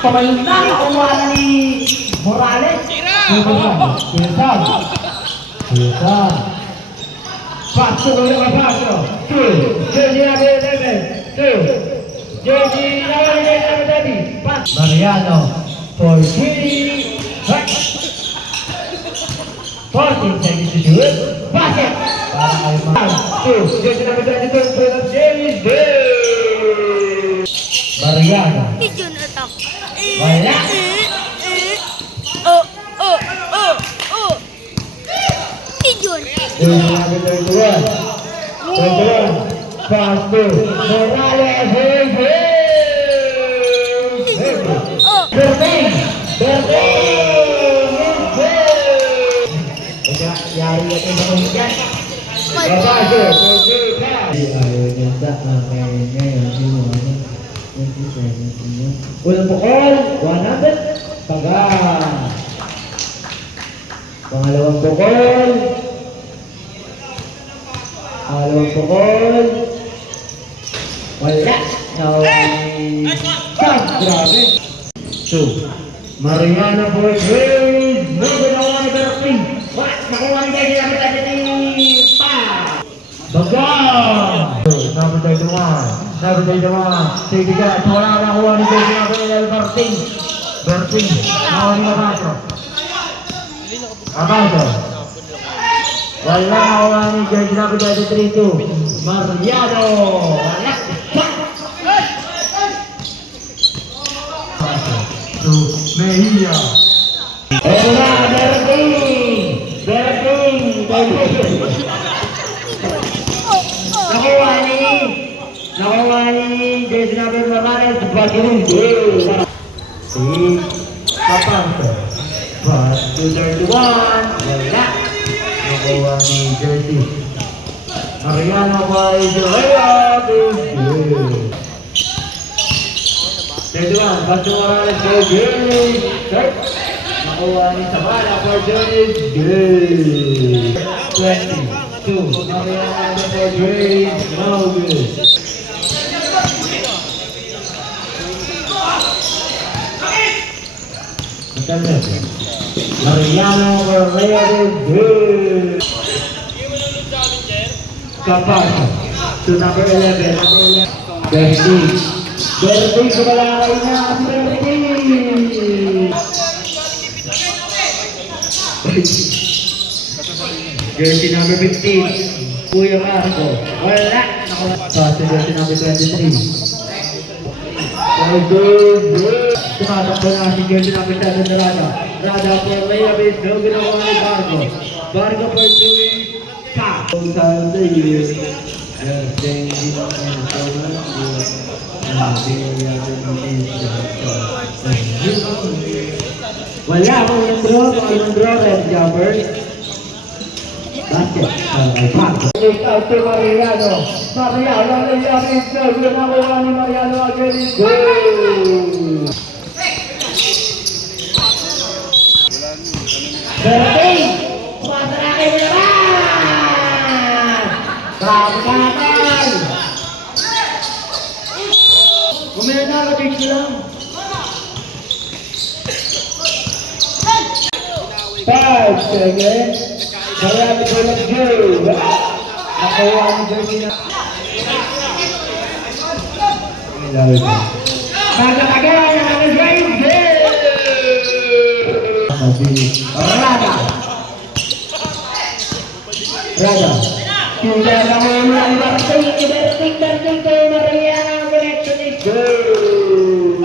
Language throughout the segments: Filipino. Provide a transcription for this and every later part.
Pamayunang kumuha ni Morales. Sultan. Paso con el paso. Tú. Jersey number 11. Two. Jersey number 30. Mariano. For 3. 14 seconds to do it. Pass it. Two. Jersey number 22. James Day. Mariano. Wala. Jersey number 31. Pass to Morales. Berting. Yari natin sa pangyayan. Ayaw niya sa ngayon. Unang bukol, 100. Pagan. Pangalawang bukol. Wala. Grabe. So, Mariana for Grace. Moving on to Berting. Nakuha niya ginamit natin ni Pa. Bagang. Number 31. Sige ka. Wala nakuha ni Grace na Berting. Nakuha ni Abato. Wala nakuha ni Grace na 33. Mariano. Wala. To Mejia. Berting. Nakuha ni Jersey number Morales. Bagong goal. Si Papanto. Pass to 31. Wala. Nakuha ni Jersey. Mariano Guardia. Good. 31, pass to Morales for Grace. Nakuha ni Sabala for Grace. Good. 22, Mariano for Grace. No good. Mariano for Grace. Good. Kapaso to number 11. Berting kebalakay na Berting. Jersey number 15. Kuya Marco. Wala. Pass to jersey number 23. Good. Tumatakbo na si jersey number 7 na Rada for Mayabit. No ginawa ni Barco for doing pa. Time the year. Wala akong draw, red jumpers. Basket, out to Mariano. Mariano ni Mariano again. Goal! Berting! Masaraki mo naman! Kapatan! Kumina na, kapit lang. 5 seconds. Marami ko nag-goal. Nakuha ang jersey na. Magkakagawa na ang drive. Rada. Hindi na mo yung Berting ko Maria ang connection is goal.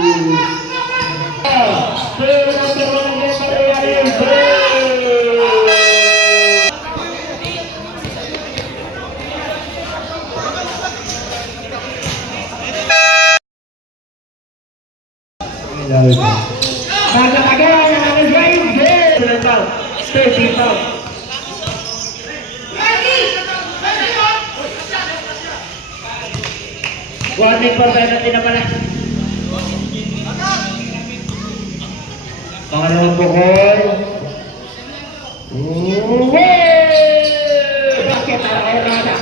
Magkakagawa na ang drive. Stay out. Warning for penalty na pala. Pangalawang bukol. Bakit ang Rada?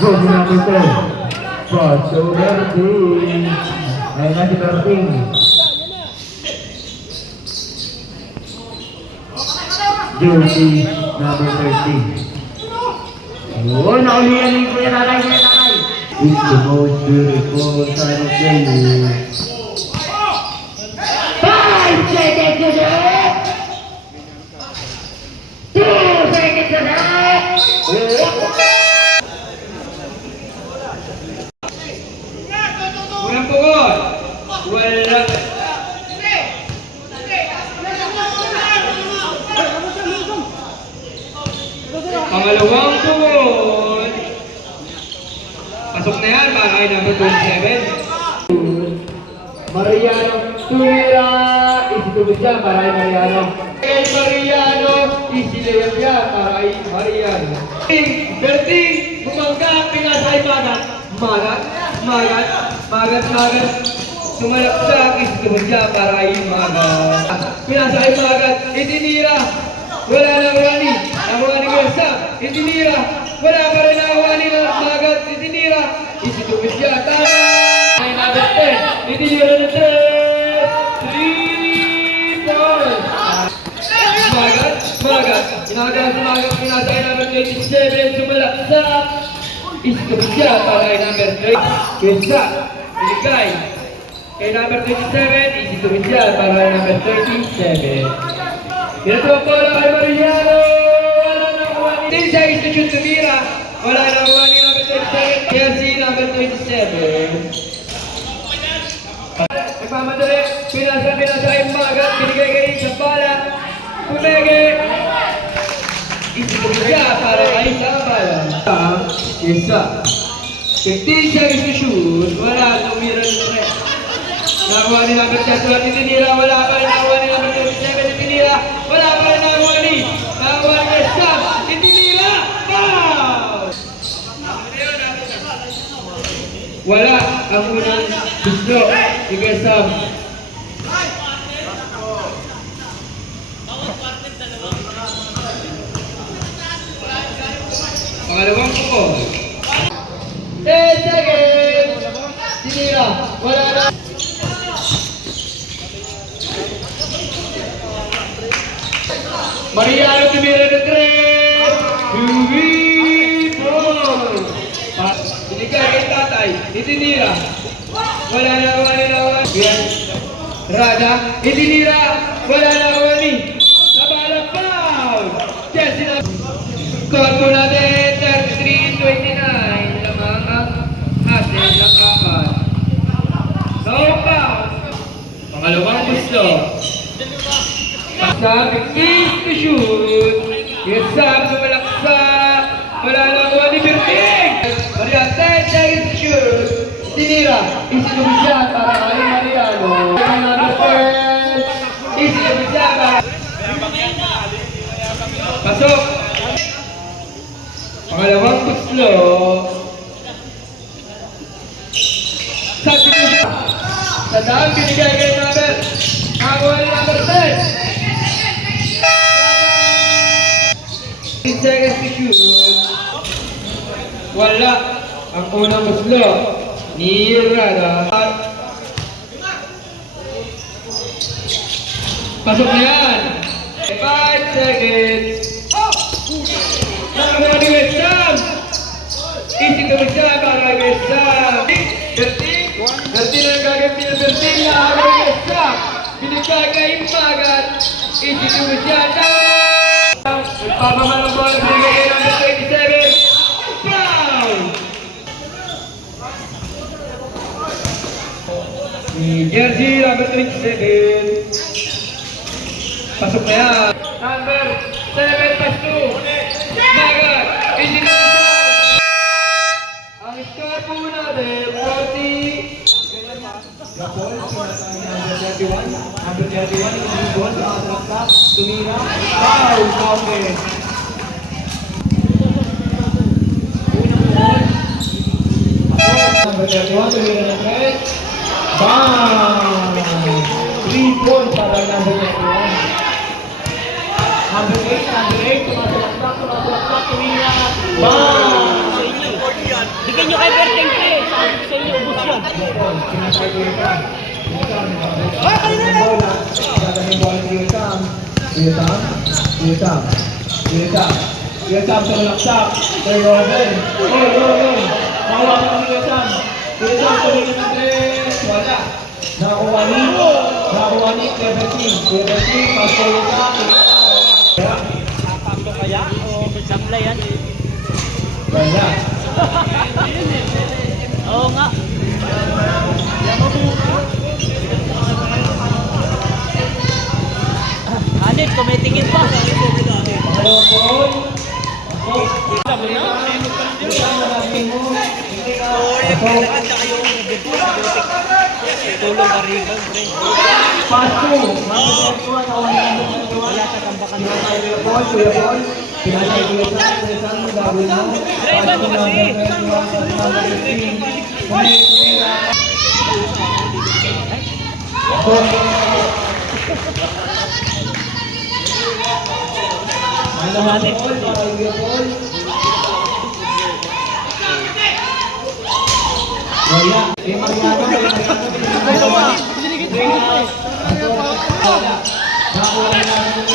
Good na number 10. Pacho Berting. Ayun na si Berting. Jersey number 13. Ayun, naulihan ni Kuya Tatay. It's the most beautiful time of the year. 5 seconds to go! 2 seconds to go! Unang pukol. Wala. Pangalawang pukol. Pasok na yan para kay number 27. Mariano Tumira, isitubos siya para kay Mariano. Kay Mariano, isilayap yan para kay Mariano. Berting, bumangga, pinasay magat. Magat. Sumalaksak, isitubos siya para kay Magat. Pinasay Magat, itinira. Wala na Wani. Nakuha ni Gersa, itinira. Wala pa rin nakuha ni Magat, itinira. Isitubos siya, tama. Ay number 10, itinira na 3 points. Magat. Inagat, pinasay number 27, sumalaksak. Isitubos siya para kay number 3. Gersa, binigay. Kay number 27, isitubos siya para kay number 37. Dito po na kay Mariano. Wala na kuha ni Tinsa, institute tumira. Wala na kuha ni number 27. Jersey number 27. Nagmamadali. Pinasa ay Magat. Binigay kayo sa bala. Pumege. Isitubos siya para kay sa bala. Isa. Kay Tinsa institute. Wala. Tumira na rin. Nakuha ni number 31. Itinira. Wala pa rin nakuha ni number 27. Itinira. Wala pa rin nakuha ni Sam. Itinira. Foul! Wala ang unang gusto ni Sam. Pangalawang kuko. 10 seconds. Itinira. Wala na. Mariano tumira ng 3. Huwi po. Binigay kay Tatay. Itinira. Wala na nakuha ni. Rada. Itinira. Wala na nakuha ni. Sabala foul. Jesse na. Score po natin. 33-29. Lamang ang atin ng apat. No foul. Pangalawang gusto. Sa is to shoot. Yes, Sam, sumalaksak. Wala na kuha ni Berting. Maria, 10 seconds to shoot. Tinira. Isinubos siya para kay Mariano. Number 10. Isinubos siya para. Pasok. Pangalawang kuslo. Sa siya. Sa daan, binigay kay number. Nakakuha ni number 10. 10 seconds to shoot. Wala ang unang muslo ni Rada. Pasok na yan. 5 seconds. Nakakuha ni West Ham. Ising kami siya para kay West Ham. Berting na gagamit ni Berting na kay West Ham. Binigay kay Magat. Ising kami siya. Pagpapamalang bola, binigay kay number 27. Foul! Jersey, number 27. Pasok na yan. Number 7 plus 2. Magat. Ang score po natin, 40. Gapol, number 31. Number 31, yung ball, nakatrakta, tumira. Foul, counted. Unang ball. Number 31, tumira ng 3. Bang! 3 points para number 31. Number 8, tumatulaktak, tumira. Bang! Bigyan nyo kay Berting pre. Sabi ko sa inyo, ubos yan. Papakto kaya? O sablay yan? Oo nga. Anit, kumitingin pa. Sabi na? Tulong ka rin, pre. Wala sa tambakan mo. Driver mo kasi. Ano natin?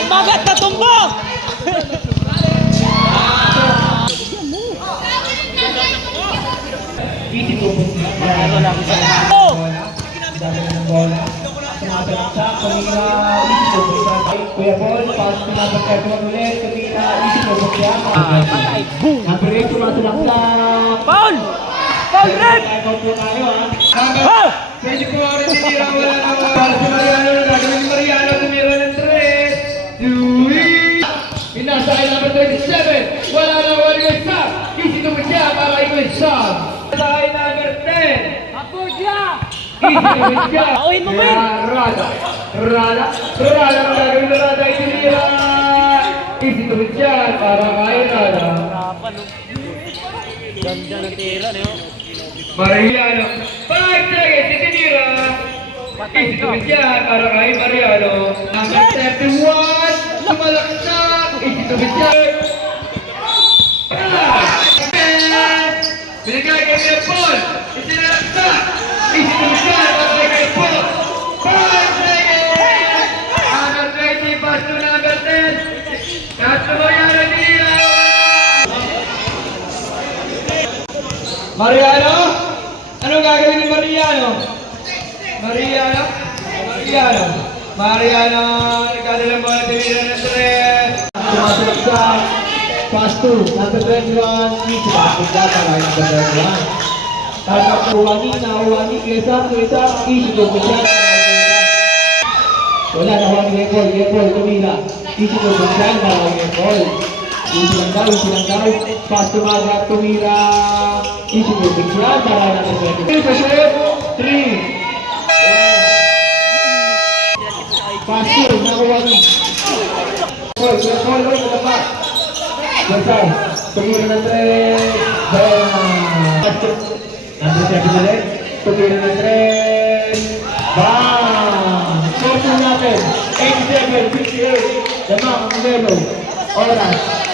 Magat na tumbo! Kuya Paul, pass na pagkatuan ulit. Kanina, isip mo ba siya? Boom! Number 8, sumasalang sa... Paul! Paul, rep! Time-out po tayo, ha? Ah! Pwede po ako rin tinira, wala na ako. Para si Mariano, nagawin ni Mariano, tumira ng 3, 2, Inasa ay number 27. Wala na wala yung stop. Easy to siya para ikaw stop. Inasa ay number 10. Apurja! Easy to siya. Pauhin mo, Will. Rada. Ang gagawin na Rada ay tinira. Easy to siya para kay Rada. Harapan, no? Ganda ng tira, no? Mariano. 5 seconds, itinira. Easy to siya para kay Mariano. Number 31. Sumalaksak. Easy to siya. Binigay kay Kuya Paul. Itinalaksak. Easy to siya para kay Paul. 5 seconds. Number 20 pass to number 10. Castro Mariano tinira. Mariano? Anong gagawin ni Mariano? Mariano, nagkadalang bola tinira ng 3. Sumasalang sa... Pass 2, number 21, Nico. Pagkata kayo number 21. Tarap na Uwani, Kesa, easy to siya. Wala na Juan Paul, tumira. Easy to siya, Juan Paul. Easy lang daw. Pass to Magat, tumira. Easy to siya, para na sa 3. Pass 2, Uwani. Paul, dapat. Besar, tumira ng 3. Number 7 ulit. Tumira ng 3. Bang! Score natin. 87-58. Damang Melo. Oras.